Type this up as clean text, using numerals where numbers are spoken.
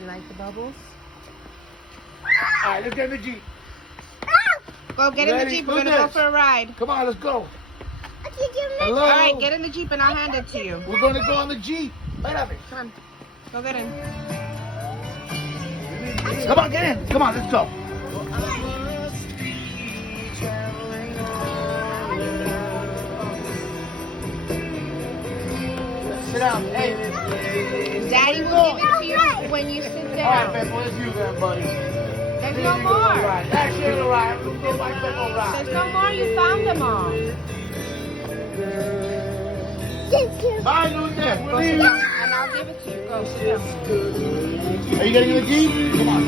You like the bubbles? All right, let's get in the Jeep. Go get in the Ready? Jeep. We're Do going to go this. for a ride. Come on, let's go. Hello? All right, get in the Jeep and I'll hand it to you. We're going to go on the Jeep. Espérame. Come on. Go get in. Come on, get in. Come on, let's go. Sit down. Hey. Daddy will give it to you when you sit All right, down. Beppo, let's you then, buddy. There's no more. That's your ride. Let's go like Beppo ride. There's no more. You found them all. Bye, Lucas. We're Go sit leaving. down and I'll give it to you. Go sit down. Are you getting in the Jeep? Come on.